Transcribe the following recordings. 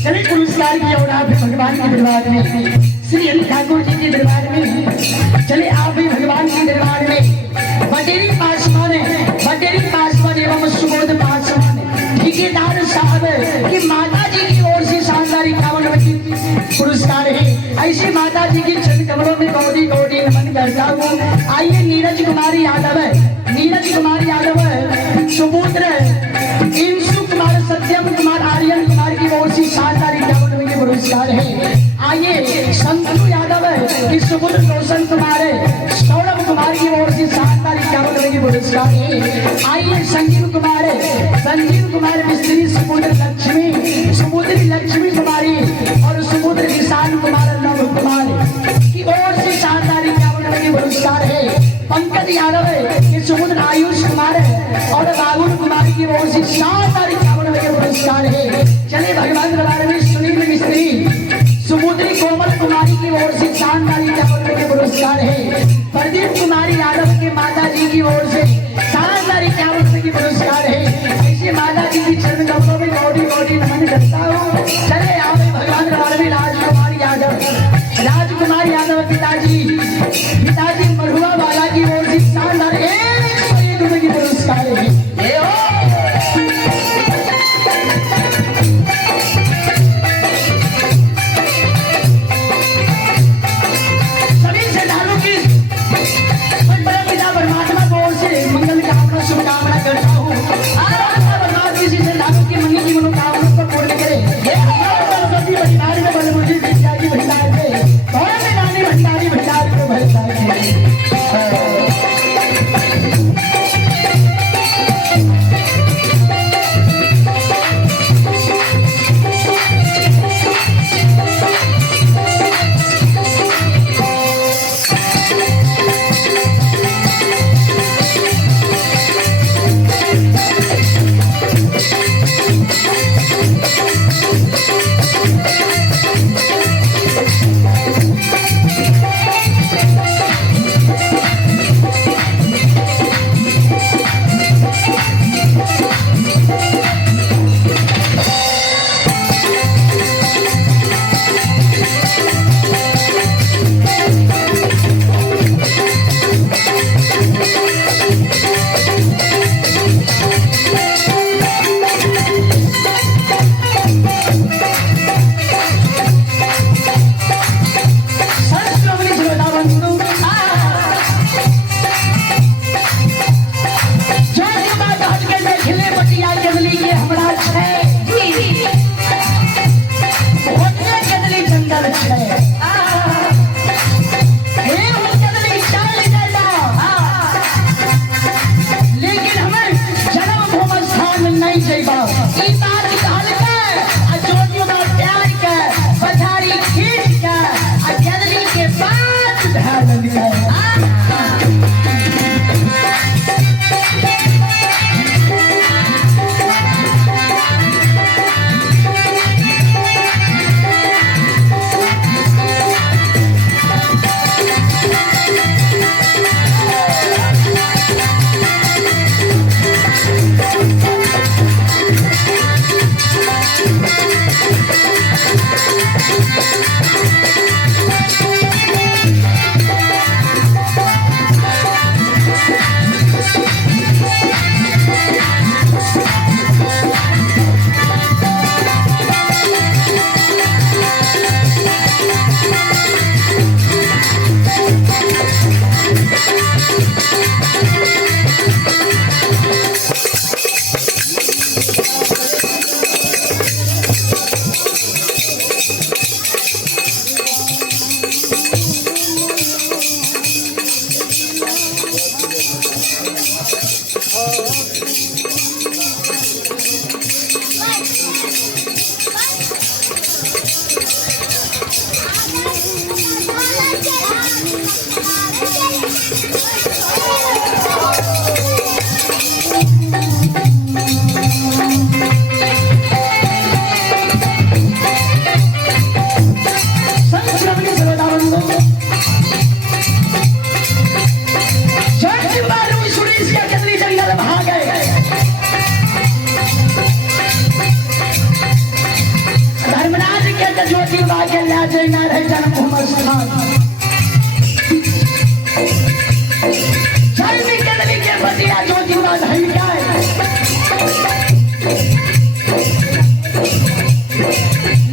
चले पुरस्कार की और आप भगवान के दरबार में, श्री अनिल ठाकुर जी के दरबार में चले आप भी भगवान के दरबार में। बटेरी पासवान एवं सुबोध पासवान ठेकेदार साहब की माता जी की ओर से शानदार 51 पुरस्कार है। ऐसी माता जी की चरण कमलों में कोटि कोटि नमन करता हूँ। आइए नीरज कुमारी यादव सुपुत्र इंसु कुमार, सत्यम कुमार, आर्यन कुमार की ओर से शानदार 51 पुरस्कार है। आइए संतु यादव की सुपुत्र रोशन कुमार, सौरभ कुमार की ओर से शानदार 51 पुरस्कार है। आइए संजीव कुमार मिस्त्री सुपुत्र लक्ष्मी कुमारी और सुपुत्र किसान कुमार नव कुमार की ओर से शानदार 51 पुरस्कार है। पंकज यादव के सुपुत्र आयुष कुमार और बाबुल कुमार की ओर से शानदार 51 पुरस्कार है। चले भगवान दरबार में सुनील मिस्त्री सुपुत्री कोमल कुमारी की ओर से शानदार 51 पुरस्कार है। प्रदीप कुमारी यादव के माता जी की ओर से शानदार 51 पुरस्कार है। ऐसे माता जी की चरण कमलों में कोटि कोटि नमन करता हूँ। चले आओ भगवान दरबार में राजकुमार यादव पिताजी मढ़ुआ वाला की ओर से शानदार 101 पुरस्कार है। सभी श्रद्धालुओं की पिता परमात्मा की ओर से मंगल कामना शुभकामना करता हूँ। किसी श्रद्धालु की मन की मनोकामना को पूर्ण करे।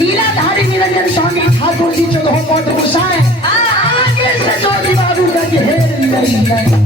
लीलाधारी निरंजन स्वामी ठाकुर जी जो कोट गुसाए आगे से ज्योति बाबू का घेर नहीं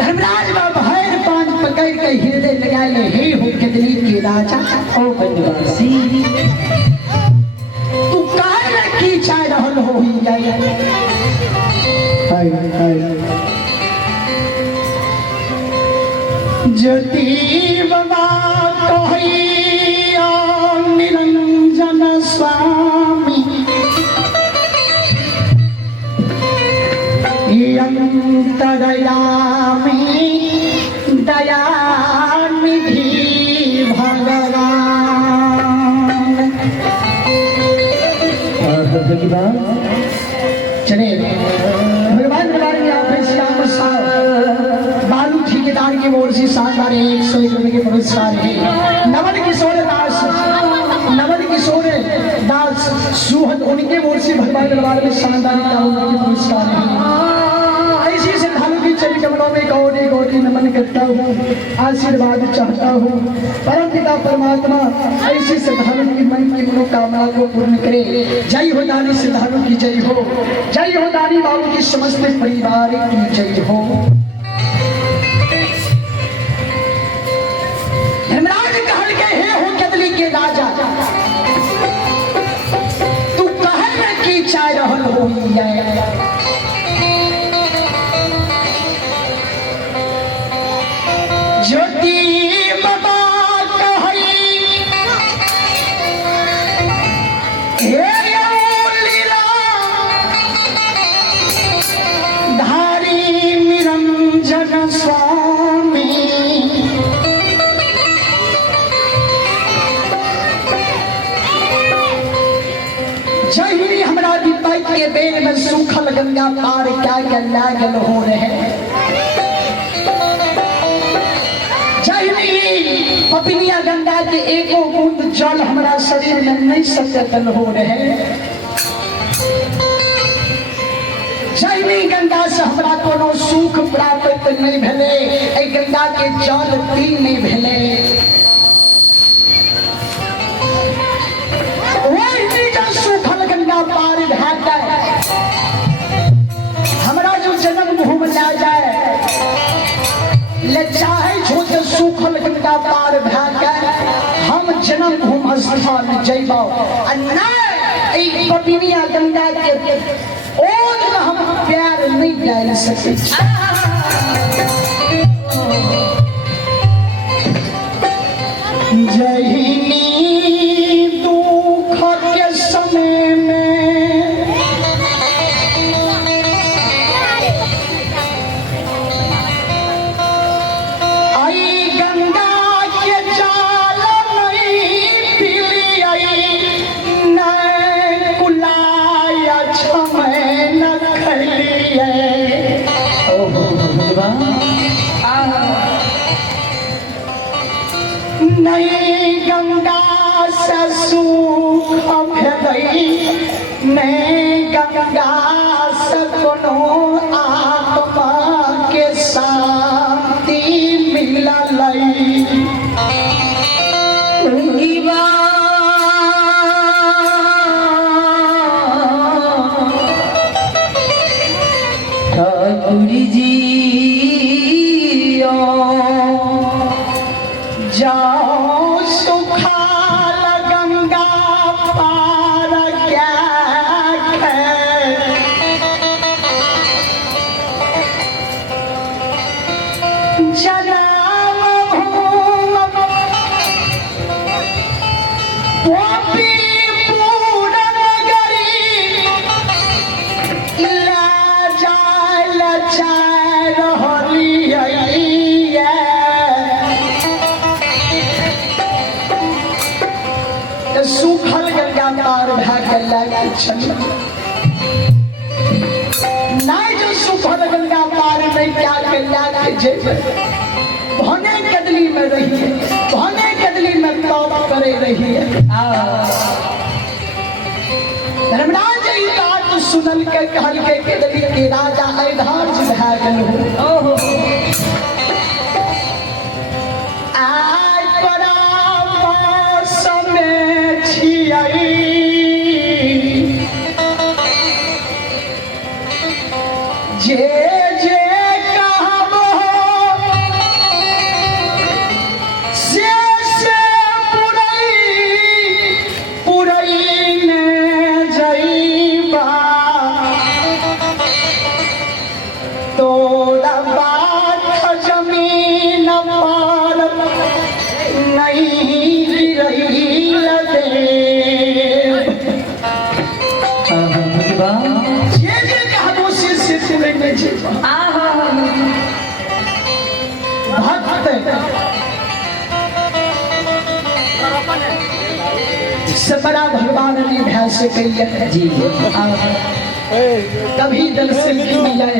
धर्मराज भैर पान पकड़ के हृदय लगा ले हे हो कदली के राजा ओ बनवासी तू काहे की चाह रहल हो जाय ज्योति बाबा कहिया निरंजन स्वामी अंतरयामी दयानिधि भगवान चले भगवान दरबार में आप श्याम बालू ठेकेदार की ओर से शानदार 101 रुपए के पुरस्कार है। नवल किशोर दास सुहद उनके ओर से भगवान दरबार में शानदार पुरस्कार है। ऐसी श्रद्धालु की चरण कमलों में गौरी गौरी नमन करता हूँ, आशीर्वाद चाहता हूँ। परम पिता परमात्मा ऐसी श्रद्धालु की मन की मनोकामना को पूर्ण करे। जय हो दानी श्रद्धालु की जय हो, जय हो दानी बाबू की समस्त परिवार की जय हो। धर्मराज कहल के हे हो कदली के राजा तू कहल की चाह रहल हो ज्योति बाबा कही हे लीला धारी निरंजन स्वामी जही हमरा विपत्ति के बेल में सूखल गंगा पार क्या क्या लागल हो रहे पपिनिया गंगा के एको बूंद जल हमारा शरीर में नहीं सचेतन हो रहे। जैनी गंगा से हमारा कोनो सुख प्राप्त नहीं भेले, ए गंगा के जल पी नहीं भेले। वही जो सूखल गंगा पार भागे हमारा जो जन्म भूमि ला जाए ले चाहे छोटे सूखल गंगा पार भागे हम जन्म भूमि स्थान जइबो पपिनिया गंगा के ओद में हम प्यार नहीं डाल सके। जहिनी दुख के समय में नहीं गंगा से सुख भेटई नहीं गंगा से कोनो आत्मा के शांति मिललई। ठाकुर जी जाओ सुखाल गंगा पार क्या कल्ला छल नाय जो सुफर गंगा पार में क्या कल्ला के जे भने कदली में रही है भने कदली में तौबा करे रही है धर्मराज जी बात सुनल के कहल के कदली के राजा आधार जी भागल हो ओहो आय परामर्श में छियाई जे जे कहबो से पुरई ने जईबा तोरा बात जमीन पर नहीं गिरही लदे जे जे कहबो से पुरई ने जईबा भक्त इससे बड़ा भगवान ने भय से कही है जी कभी दल से मिले